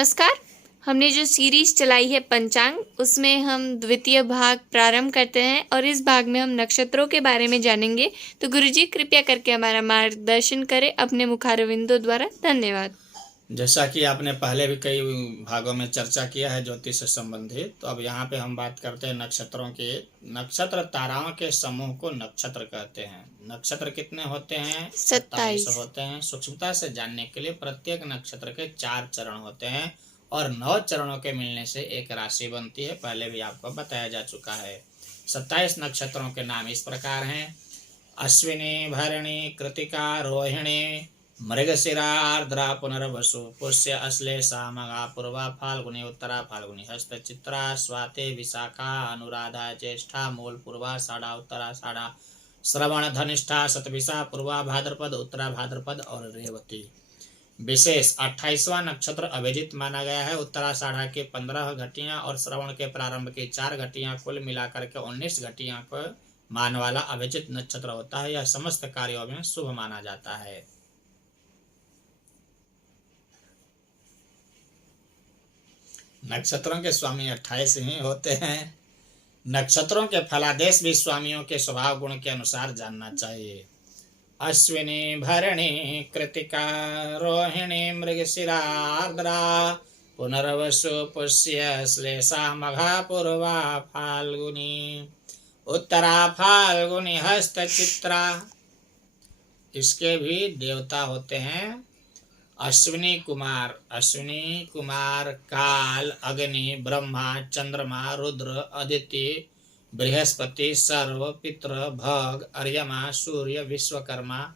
नमस्कार। हमने जो सीरीज चलाई है पंचांग, उसमें हम द्वितीय भाग प्रारंभ करते हैं और इस भाग में हम नक्षत्रों के बारे में जानेंगे। तो गुरुजी कृपया करके हमारा मार्गदर्शन करें अपने मुखारविंदों द्वारा। धन्यवाद। जैसा कि आपने पहले भी कई भागों में चर्चा किया है ज्योतिष से संबंधित, तो अब यहाँ पे हम बात करते हैं नक्षत्रों के। नक्षत्र ताराओं के समूह को नक्षत्र कहते हैं। नक्षत्र कितने होते हैं? 27 27। होते हैं। सूक्ष्मता से जानने के लिए प्रत्येक नक्षत्र के 4 चरण होते हैं और 9 चरणों के मिलने से एक राशि बनती है। पहले भी आपको बताया जा चुका है। 27 नक्षत्रों के नाम इस प्रकार हैं: अश्विनी, भरणी, कृतिका, रोहिणी, मृगशिरा, आर्द्रा, पुनर्वसु, पुष्य, अश्लेषा, मघा, पूर्वा, फाल्गुनी, उत्तरा फाल्गुनी, हस्त, चित्रा, स्वाति, विशाखा, अनुराधा, ज्येष्ठा, मूल, पूर्वा, साढ़ा, उत्तराषाढ़ा, श्रवण, धनिष्ठा, शतभिषा, पूर्वा भाद्रपद, उत्तरा भाद्रपद और रेवती। विशेष 28वां नक्षत्र अभिजित माना गया है। उत्तराषाढ़ा के 15 घटियां और श्रवण के प्रारंभ की 4 घटियां, कुल मिलाकर के 19 घटियां को मान वाला अभिजित नक्षत्र होता है। यह समस्त कार्यों में शुभ माना जाता है। नक्षत्रों के स्वामी 28 ही होते हैं। नक्षत्रों के फलादेश भी स्वामियों के स्वभाव गुण के अनुसार जानना चाहिए। अश्विनी, भरणी, कृतिका, रोहिणी, मृगशिरा, आर्द्रा, पुनर्वसु, पुष्य, श्लेषा, मघा, पूर्वा फाल्गुनी, उत्तरा फाल्गुनी, हस्त, चित्रा। इसके भी देवता होते हैं अश्विनी कुमार, काल, अग्नि, ब्रह्मा, चंद्रमा, रुद्र, अदिति, बृहस्पति, सर्व, पितृ, भग, अर्यमा, सूर्य, विश्वकर्मा,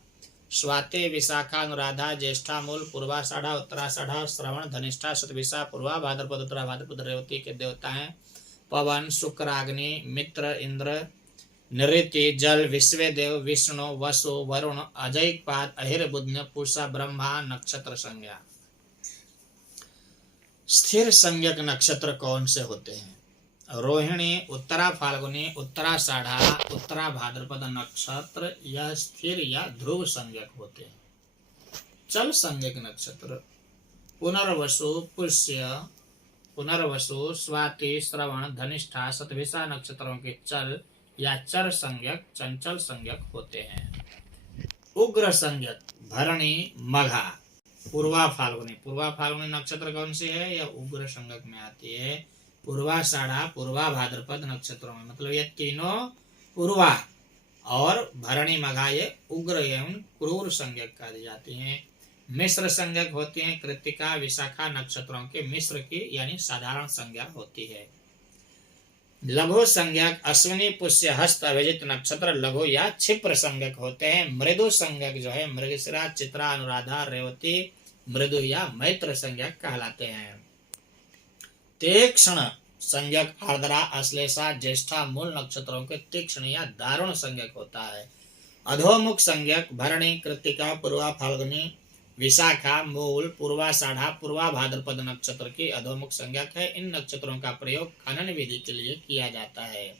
स्वाति, विशाखा, अनुराधा, ज्येष्ठा, मूल, पूर्वाषाढ़ा, उत्तराषाढ़ा, श्रवण, धनिष्ठा, शतभिषा, पूर्वा भाद्रपद, उत्तरा भाद्रपद, रेवती के देवता हैं पवन, शुक्र, अग्नि, मित्र, इंद्र, नृति, जल, विश्वदेव, विष्णु, वसु, वरुण, अजयपाद, अहिर्बुध्न, पूषा, ब्रह्मा। नक्षत्र संज्ञा। स्थिर संज्ञक नक्षत्र कौन से होते हैं? रोहिणी, उत्तरा फाल्गुनी, उत्तराषाढ़ा, उत्तरा भाद्रपद नक्षत्र यह स्थिर या ध्रुव संज्ञक होते हैं। चल संज्ञक नक्षत्र पुनर्वसु, स्वाति, श्रवण, धनिष्ठा, शतभिषा नक्षत्रों के चल या चर संज्ञक चंचल संज्ञक होते हैं। उग्र संज्ञक भरणी, मघा, पूर्वा फाल्गुनी नक्षत्र कौन सी है? यह उग्र संज्ञक में आती है। पूर्वाषाढ़ा, पूर्वा भाद्रपद नक्षत्रों में, मतलब ये तीनों पूर्वा और भरणी, मघा ये उग्र एवं क्रूर संज्ञक कही जाती हैं। मिश्र संज्ञक होती हैं कृतिका, विशाखा नक्षत्रों के मिश्र की यानी साधारण संज्ञा होती है। लघु संज्ञक अश्विनी, पुष्य, हस्त अभिजित नक्षत्र लघु या क्षिप्र संज्ञक होते हैं। मृदु संज्ञक जो है मृगशिरा, चित्रा, अनुराधा, रेवती मृदु या मैत्र संज्ञक कहलाते हैं। तीक्ष्ण संज्ञक आर्द्रा, अश्लेषा, ज्येष्ठा, मूल नक्षत्रों के तीक्ष्ण या दारुण संज्ञक होता है। अधोमुख संज्ञक भरणी, कृतिका, पूर्वा फाल्गुनी, विशाखा, मूल, पूर्वाषाढ़ा, पूर्वा भाद्रपद नक्षत्र की अधोमुख संज्ञक है। इन नक्षत्रों का प्रयोग खनन विधि के लिए किया जाता है।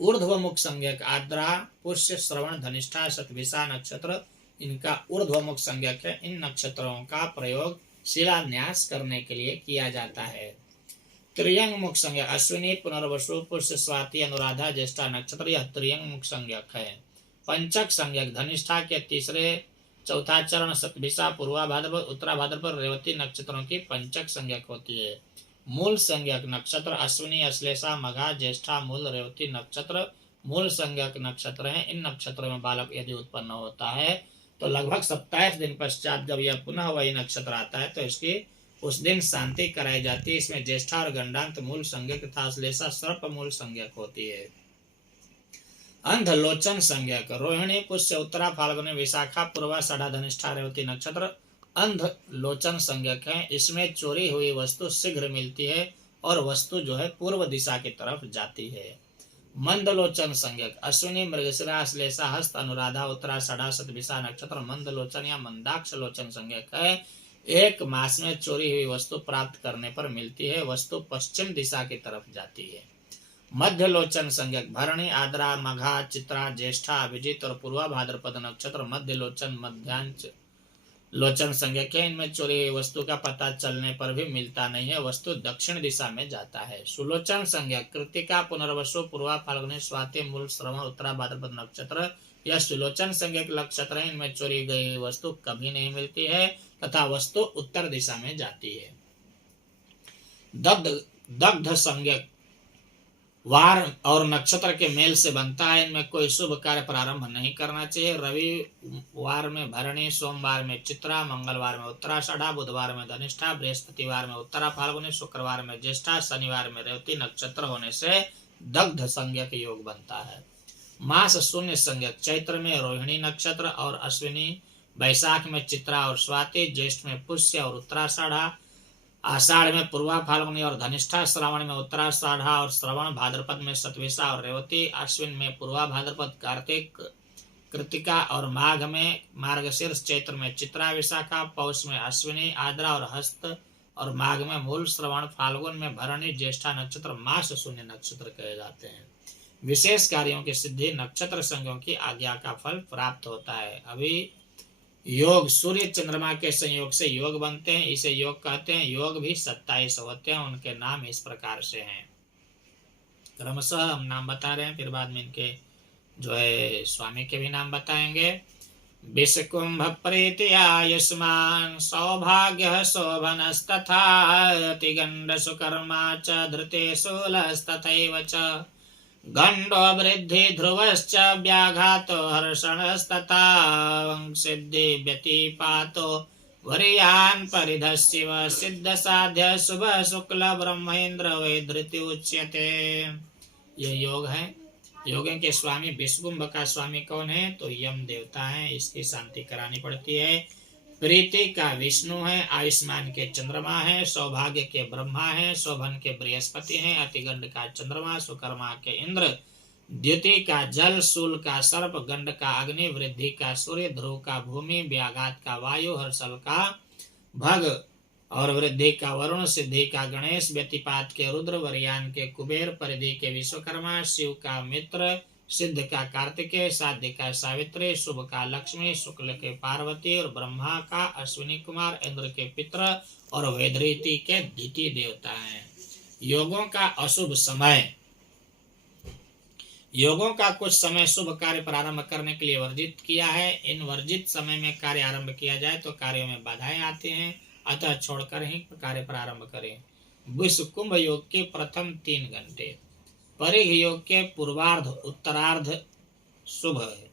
ऊर्ध्वमुख संज्ञक आर्द्रा, पुष्य, श्रवण, धनिष्ठा, शतभिषा नक्षत्र इनका ऊर्ध्वमुख संज्ञक है। इन नक्षत्रों का प्रयोग शिलान्यास करने के लिए किया जाता है। त्रियंग मुख संज्ञक अश्विनी, पुनर्वसु, पुष्य, स्वाति, अनुराधा, ज्येष्ठा नक्षत्र यह त्रियंग मुख संज्ञक है। पंचक संज्ञक धनिष्ठा के तीसरे चौथा चरण, शतभिषा, पूर्वा भाद्रपद, उत्तरा भाद्रपद, रेवती नक्षत्रों की पंचक संज्ञक होती है। मूल संज्ञक नक्षत्र अश्विनी, अश्लेषा, मघा, ज्येष्ठा, मूल, रेवती नक्षत्र मूल संज्ञक नक्षत्र हैं। इन नक्षत्रों में बालक यदि उत्पन्न होता है तो लगभग 27 दिन पश्चात जब यह पुनः वही नक्षत्र आता है तो इसकी उस दिन शांति कराई जाती है। इसमें ज्येष्ठा और गंडांत मूल संज्ञक तथा अश्लेषा सर्प मूल संज्ञक होती है। अंधलोचन संज्ञक रोहिणी, पुष्य, उत्तरा फाल्गुनी, विशाखा, पूर्वाषाढ़ा, धनिष्ठा, रेवती नक्षत्र अंधलोचन संज्ञक है। इसमें चोरी हुई वस्तु शीघ्र मिलती है और वस्तु जो है पूर्व दिशा की तरफ जाती है। मंदलोचन संज्ञक अश्विनी, मृगशिरा, अश्लेषा, हस्त, अनुराधा, उत्तराषाढ़ा, शतभिषा नक्षत्र मंदलोचन या मंदाक्ष लोचन संज्ञक है। एक मास में चोरी हुई वस्तु प्राप्त करने पर मिलती है। वस्तु पश्चिम दिशा की तरफ जाती है। मध्यलोचन संज्ञक भरणी, आद्रा, मघा, चित्रा, ज्येष्ठा, अभिजित और पूर्वा भाद्रपद नक्षत्र मध्यलोचन मध्यांश लोचन संज्ञक है, इनमें चोरी हुई वस्तु का पता चलने पर भी मिलता नहीं है, वस्तु दक्षिण दिशा में जाता है। सुलोचन संज्ञक कृतिका, पुनर्वसु, पूर्वा फाल्गुनी, स्वाति, मूल, श्रवण, उत्तरा भाद्रपद नक्षत्र यह सुलोचन संज्ञक नक्षत्र है। इनमें चोरी गई वस्तु कभी नहीं मिलती है तथा वस्तु उत्तर दिशा में जाती है। दग्ध संज्ञक वार और नक्षत्र के मेल से बनता है। इनमें कोई शुभ कार्य प्रारंभ नहीं करना चाहिए। रविवार में भरणी, सोमवार में चित्रा, मंगलवार में उत्तराषाढ़ा, बुधवार में धनिष्ठा, बृहस्पतिवार में उत्तरा फाल्गुनी, शुक्रवार में ज्येष्ठा, शनिवार में रेवती नक्षत्र होने से दग्ध संज्ञक योग बनता है। मास शून्य संज्ञक चैत्र में रोहिणी नक्षत्र और अश्विनी, बैसाख में चित्रा और स्वाति, ज्येष्ठ में पुष्य और उत्तराषाढ़ा, आषाढ़ में पूर्वा फाल्गुनी और धनिष्ठा, श्रावण में उत्तराषाढ़ा और श्रवण, भाद्रपद में शतविशा और रेवती, अश्विन में पूर्वा भाद्रपद, कार्तिक, कृतिका और माघ में मार्गशीर्ष, चैत्र में चित्रा विशाखा, पौष में अश्विनी, आद्रा और हस्त और माघ में मूल, श्रवण, फाल्गुन में भरणी, ज्येष्ठा नक्षत्र मास शून्य नक्षत्र कहे जाते हैं। विशेष कार्यों की सिद्धि नक्षत्र संज्ञों की आज्ञा का फल प्राप्त होता है। अभी योग सूर्य चंद्रमा के संयोग से योग बनते हैं, इसे योग कहते हैं। योग भी 27 होते हैं, उनके नाम इस प्रकार से हैं। क्रमशः हम नाम बता रहे हैं, फिर बाद में इनके जो है स्वामी के भी नाम बताएंगे। विषकुंभ प्रीति आयुष्मान, सौभाग्य शोभनस्तथा, अतिगंड सुकर्मा च धृते शूलस्तथैव च, गंडो वृद्धि ध्रुवश्च व्याघातो हर्षणस्तथा, सिद्धि व्यतिपातो वरीयान् परिधस्यव, सिद्ध साध्य शुभ शुक्ल ब्रह्मेन्द्र वैधृति उच्यते। ये योग है। योगों के स्वामी विषकुंभ का स्वामी कौन है? तो यम देवता है, इसकी शांति करानी पड़ती है। प्रीति का विष्णु है, आयुष्मान के चंद्रमा है, सौभाग्य के ब्रह्मा है, शोभन के बृहस्पति हैं, अतिगंड का चंद्रमा, सुकर्मा के इंद्र, द्युति का जल, शूल का सर्प, गंड का अग्नि, वृद्धि का सूर्य, ध्रुव का भूमि, व्याघात का वायु, हर्षल का भग और वृद्धि का वरुण, सिद्धि का गणेश, व्यतिपात के रुद्र, वरयान के कुबेर, परिधि के विश्वकर्मा, शिव का मित्र, सिद्ध का कार्तिकेय, साध्य का सावित्री, शुभ का लक्ष्मी, शुक्ल के पार्वती और ब्रह्मा का अश्विनी कुमार, इंद्र के पित्र और वैधृति के द्वितीय देवता हैं। योगों का अशुभ समय। योगों का कुछ समय शुभ कार्य प्रारंभ करने के लिए वर्जित किया है। इन वर्जित समय में कार्य आरंभ किया जाए तो कार्यों में बाधाएं आती हैं, अतः छोड़कर ही कार्य प्रारंभ करें। विषकुंभ योग के प्रथम 3 घंटे, परिघ योग के पूर्वार्ध उत्तरार्ध शुभ है।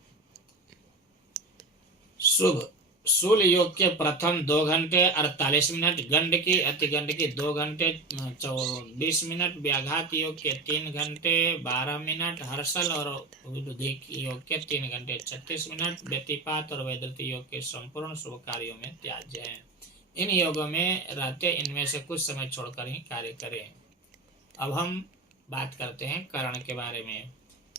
शुभ शूल योग के प्रथम 2 घंटे 48 मिनट, गंड की अतिगंड की 2 घंटे 20 मिनट, व्याघात योग के 3 घंटे 12 मिनट, हर्षल और विद्युत योग के 3 घंटे 36 मिनट, व्यतिपात और वैधृति योग के संपूर्ण शुभ कार्यों में त्याज्य है। इन योगों में रहते इनमें से कुछ समय छोड़कर ही कार्य करें। अब हम बात करते हैं करण के बारे में।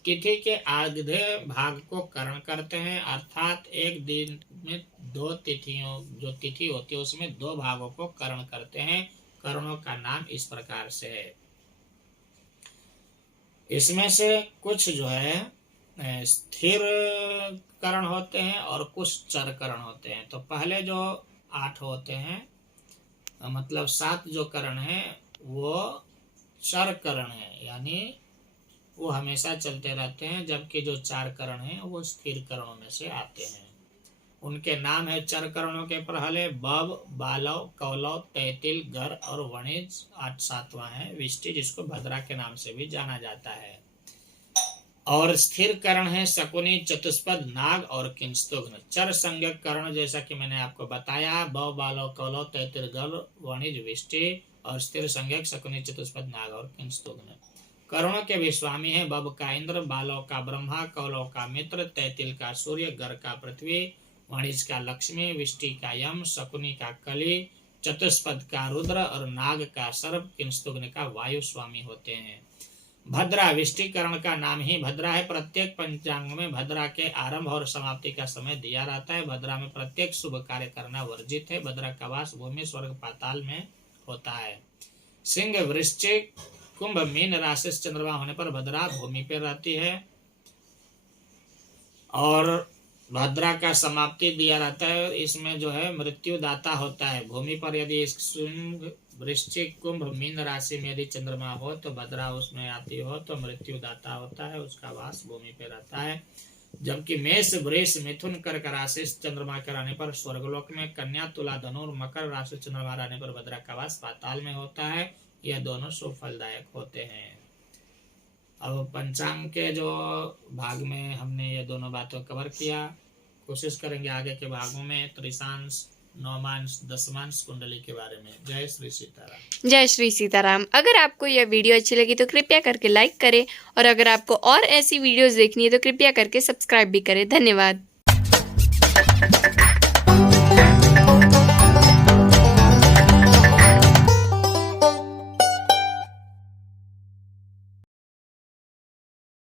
तिथि के आधे भाग को करण करते हैं, अर्थात एक दिन में 2 तिथियों जो तिथि होती है उसमें 2 भागों को करण करते हैं। करणों का नाम इस प्रकार से है। इसमें से कुछ जो है स्थिर करण होते हैं और कुछ चर करण होते हैं। तो पहले जो 8 होते हैं, मतलब 7 जो करण है वो चर करण है, यानी वो हमेशा चलते रहते हैं, जबकि जो 4 करण हैं वो स्थिर करणों में से आते हैं। उनके नाम है चर करणों के पहले बब, बालव, कौलव, तैतिल, गर और वणिज। 7वां है विष्टि, जिसको भद्रा के नाम से भी जाना जाता है। और स्थिर करण है शकुनी, चतुष्पद, नाग और किंस्तुघ्न। चर संज्ञक करण जैसा कि मैंने आपको बताया, बव, बालव, कौलव, तैतिल, गर, वणिज, विष्टि, और स्थिर संज्ञक शकुनी, चतुष्पद, नाग और किंस्तुघ्न। करणों के भी स्वामी हैं। बब का इंद्र, बालव का ब्रह्मा, कौलव का मित्र, तैतिल का सूर्य, गर का पृथ्वी, वणिज का लक्ष्मी, विष्टि का यम, शकुनी का कली, चतुष्पद का रुद्र और नाग का सर्प, किंस्तुघ्न का वायु स्वामी होते हैं। भद्रा विष्टिकरण का नाम ही भद्रा है। प्रत्येक पंचांग में भद्रा के आरंभ और समाप्ति का समय दिया रहता है। भद्रा में प्रत्येक शुभ कार्य करना वर्जित है। भद्रा का वास भूमि, स्वर्ग, पाताल में होता है। सिंह, वृश्चिक, कुंभ, मीन राशि चंद्रमा होने पर भद्रा भूमि पर रहती है। और भद्रा का समाप्ति दिया रहता है, इसमें जो है मृत्युदाता होता है। भूमि पर यदि सिंह वृश्चिक कुंभ मीन राशि में यदि चंद्रमा हो तो भद्रा उसमें आती हो तो मृत्युदाता होता है, उसका वास भूमि पे रहता है। जबकि मेष वृष मिथुन कर्क राशि चंद्रमा के रहने पर स्वर्गलोक में, कन्या तुला धनु और मकर राशि चंद्रमा रहने पर भद्रा का वास पाताल में होता है। यह दोनों शुभ फलदायक होते हैं। अब पंचांग के जो भाग में हमने ये दोनों बातों कवर किया, कोशिश करेंगे आगे के भागों में त्रिशांश, नौमांश, दशमांश कुंडली के बारे में। जय श्री सीताराम। जय श्री सीताराम। अगर आपको यह वीडियो अच्छी लगी तो कृपया करके लाइक करें और अगर आपको और ऐसी वीडियोस देखनी है तो कृपया करके सब्सक्राइब भी करें। धन्यवाद।